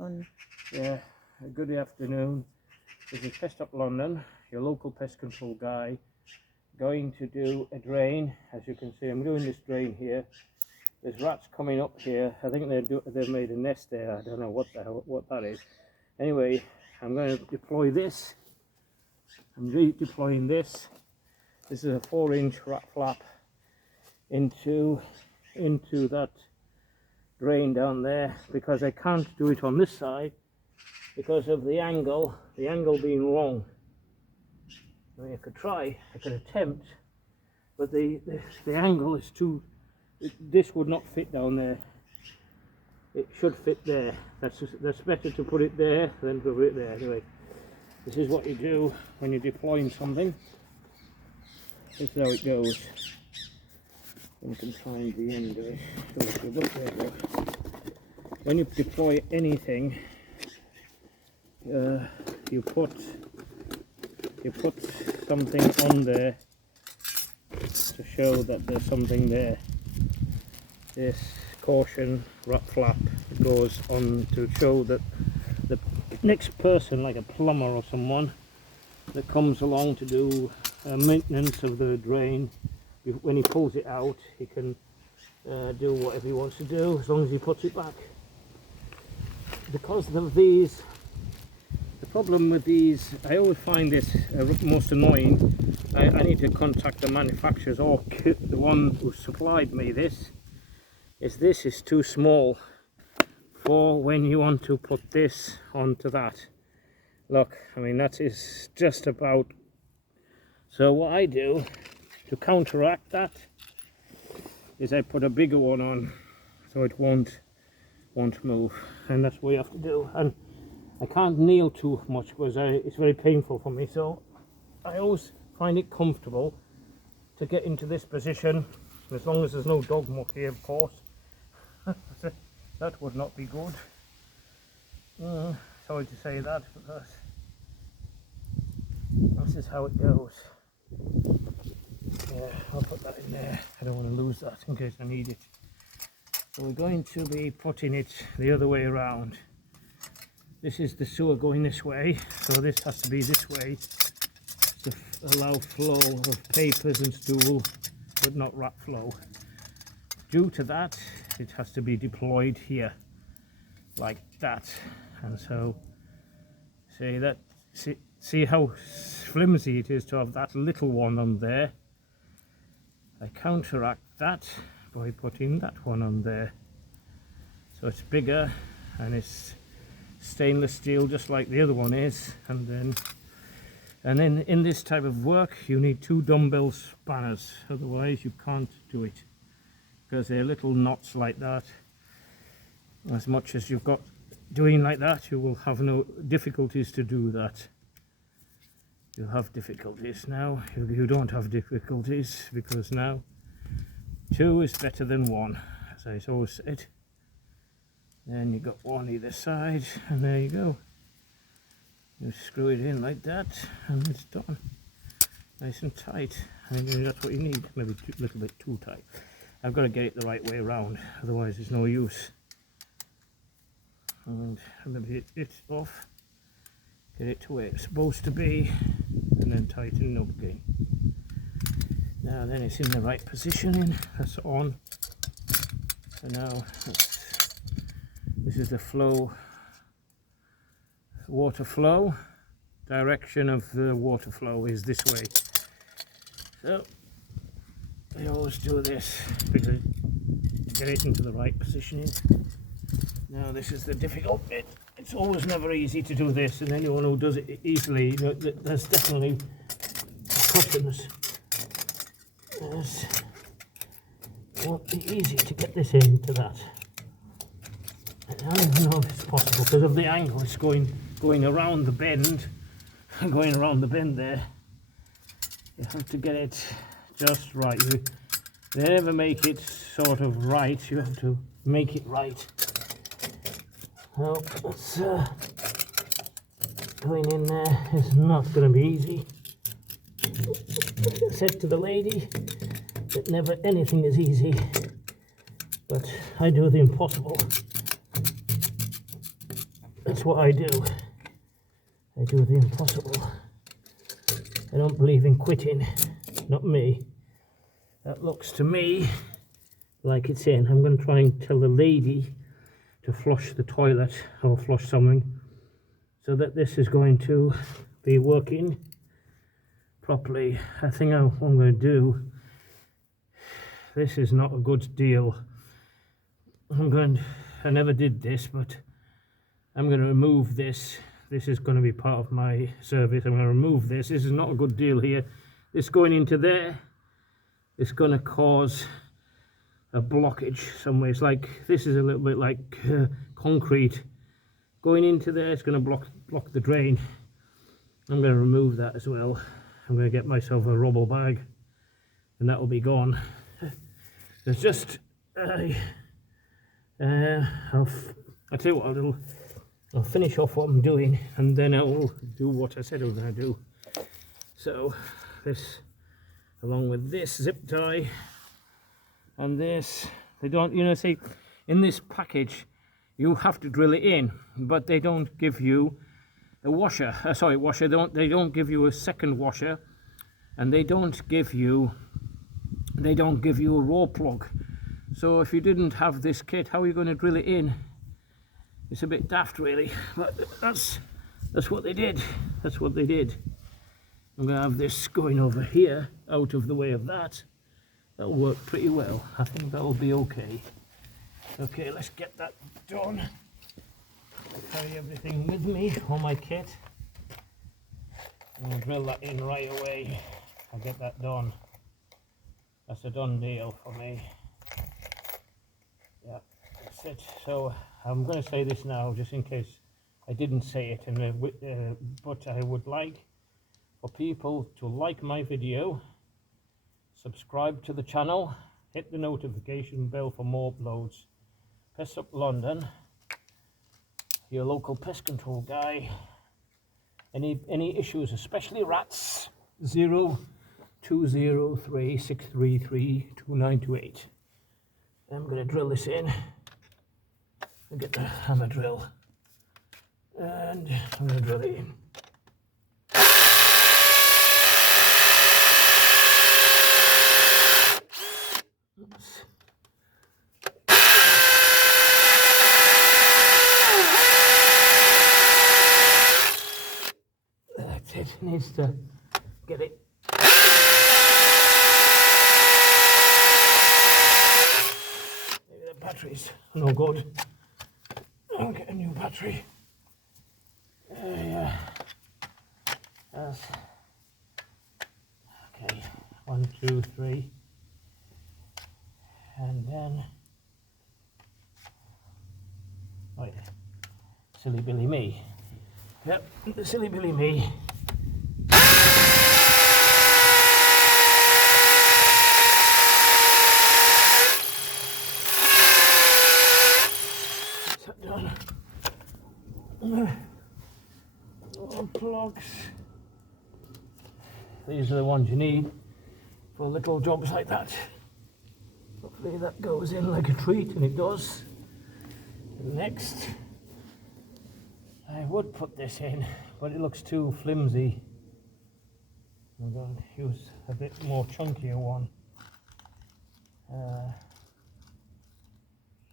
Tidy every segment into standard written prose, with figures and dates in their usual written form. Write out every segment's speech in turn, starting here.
on. Yeah, good afternoon. This is Pest Up London, your local pest control guy, going to do a drain. As you can see, I'm doing this drain here. There's rats coming up here. I think they've made a nest there. I don't know what that is. Anyway, I'm going to deploy this. I'm redeploying this. This is a 4-inch rat flap into that drain down there, because I can't do it on this side because of the angle being wrong. I mean, I could try, I could attempt, but the angle is too, this would not fit down there. It should fit there. That's better to put it there than to put it there. Anyway, this is what you do when you're deploying something. This is how it goes. You can find the end of it. When you deploy anything, you put something on there to show that there's something there. This caution rat flap goes on to show that the next person, like a plumber or someone that comes along to do maintenance of the drain, when he pulls it out, he can do whatever he wants to do as long as he puts it back. Because of these, the problem with these, I always find this most annoying. I need to contact the manufacturers or the one who supplied me this is too small for when you want to put this onto that. Look, I mean, that is just about. So what I do to counteract that is I put a bigger one on so it won't move, and that's what you have to do. And I can't kneel too much because it's very painful for me, so I always find it comfortable to get into this position, as long as there's no dog muck here, of course. That would not be good. Sorry to say that, but this is how it goes. Yeah, I'll put that in there. I don't want to lose that in case I need it. So we're going to be putting it the other way around. This is the sewer going this way, so this has to be this way to allow flow of papers and stool, but not rat flow. Due to that, it has to be deployed here, like that. And so, see how flimsy it is to have that little one on there. I counteract that by putting that one on there, so it's bigger and it's stainless steel just like the other one is. And then in this type of work you need 2 dumbbell spanners, otherwise you can't do it, because they're little knots like that. As much as you've got doing like that, you will have no difficulties to do that. You'll have difficulties now. You don't have difficulties, because now 2 is better than 1, as I always said. Then you got 1 either side, and there you go. You screw it in like that, and it's done. Nice and tight. And that's what you need. Maybe a little bit too tight. I've got to get it the right way around, otherwise there's no use. And maybe it's off. Get it to where it's supposed to be, and then tighten it up again. Now then it's in the right positioning. That's on. So now this is the flow, water flow. Direction of the water flow is this way. So I always do this because get it into the right positioning. Now this is the difficult bit. It's always never easy to do this, and anyone who does it easily, there's definitely customers. It won't be easy to get this into that. I don't even know if it's possible because of the angle. It's going around the bend, going around the bend there. You have to get it just right. They never make it sort of right. You have to make it right. Well, that's going in there is not going to be easy. I said to the lady that never anything is easy, but I do the impossible. That's what I do. I do the impossible. I don't believe in quitting. Not me. That looks to me like it's in. I'm going to try and tell the lady to flush the toilet or flush something so that this is going to be working properly. I think what I'm going to do, this is not a good deal. I never did this, but I'm going to remove this. This is going to be part of my service. I'm going to remove this. This is not a good deal here. This going into there is going to cause a blockage somewhere. It's like, this is a little bit like concrete. Going into there, it's going to block the drain. I'm going to remove that as well. I'm going to get myself a rubble bag and that will be gone. There's just I'll tell you what I'll finish off what I'm doing and then I'll do what I said I was going to do. So this, along with this zip tie and this, they don't, you know, see, in this package you have to drill it in, but they don't give you a washer. They don't give you a second washer, and they don't give you a raw plug. So if you didn't have this kit, how are you going to drill it in? It's a bit daft, really, but that's what they did. That's what they did. I'm going to have this going over here, out of the way of that. That'll work pretty well. I think that'll be okay. Okay, let's get that done. I carry everything with me, all my kit. I'm going to drill that in right away. I'll get that done. That's a done deal for me. Yeah, that's it. So I'm going to say this now, just in case I didn't say it, but I would like for people to like my video, subscribe to the channel, hit the notification bell for more uploads. Pest Up London, your local pest control guy. Any issues, especially rats, 0203-633-2928. I'm going to drill this in and get the hammer drill, and I'm going to drill it in. Oops. That's it, needs to get it. Maybe the batteries are no good. I'll get a new battery. Yeah. That's okay. 1, 2, 3. And then, oh yeah, silly Billy me. Yep, the silly Billy me. That's that done. All plugs. These are the ones you need for little jobs like that. Hopefully that goes in like a treat, and it does. Next, I would put this in, but it looks too flimsy. I'm going to use a bit more chunkier one.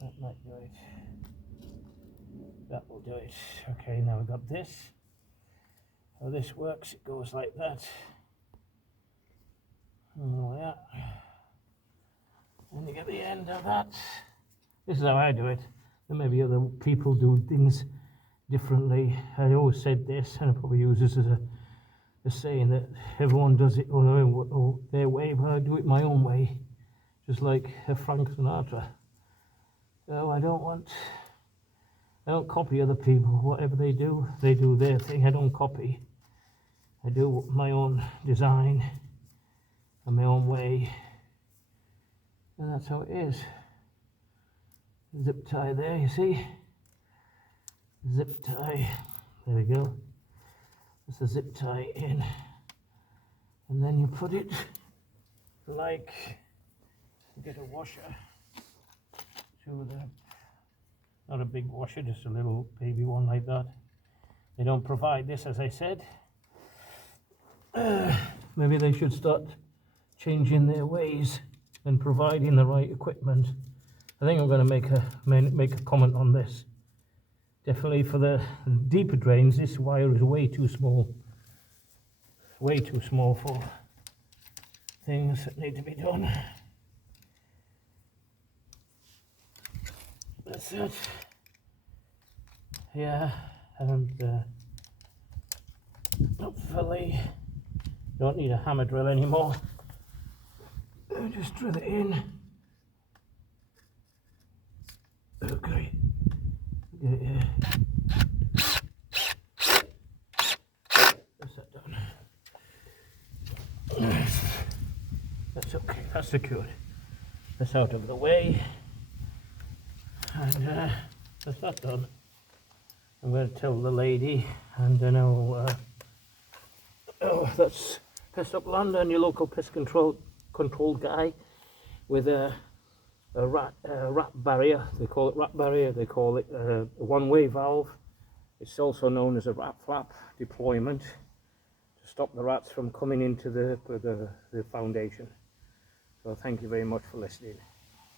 That might do it. That will do it. Okay, now we've got this. How this works, it goes like that. Oh yeah. And you get the end of that. This is how I do it. There may be other people do things differently. I always said this, and I probably use this as a saying that everyone does it on their way, but I do it my own way, just like Frank Sinatra. So I don't copy other people. Whatever they do their thing. I don't copy. I do my own design and my own way, and that's how it is. Zip tie there, you see? Zip tie. There we go. That's a zip tie in, and then you put it like you get a washer to the Not a big washer, just a little baby one like that. They don't provide this, as I said. Maybe they should start changing their ways and providing the right equipment. I think I'm going to make a comment on this. Definitely for the deeper drains, this wire is way too small. Way too small for things that need to be done. That's it. Yeah, and hopefully don't need a hammer drill anymore. Just drill it in. Okay. Yeah. That's that done. That's okay. That's secured. That's out of the way. And that's that done. I'm going to tell the lady, and then I'll that's pest up land and your local pest control guy with a rat barrier. They call it rat barrier. They call it a one-way valve. It's also known as a rat flap deployment to stop the rats from coming into the foundation. So thank you very much for listening.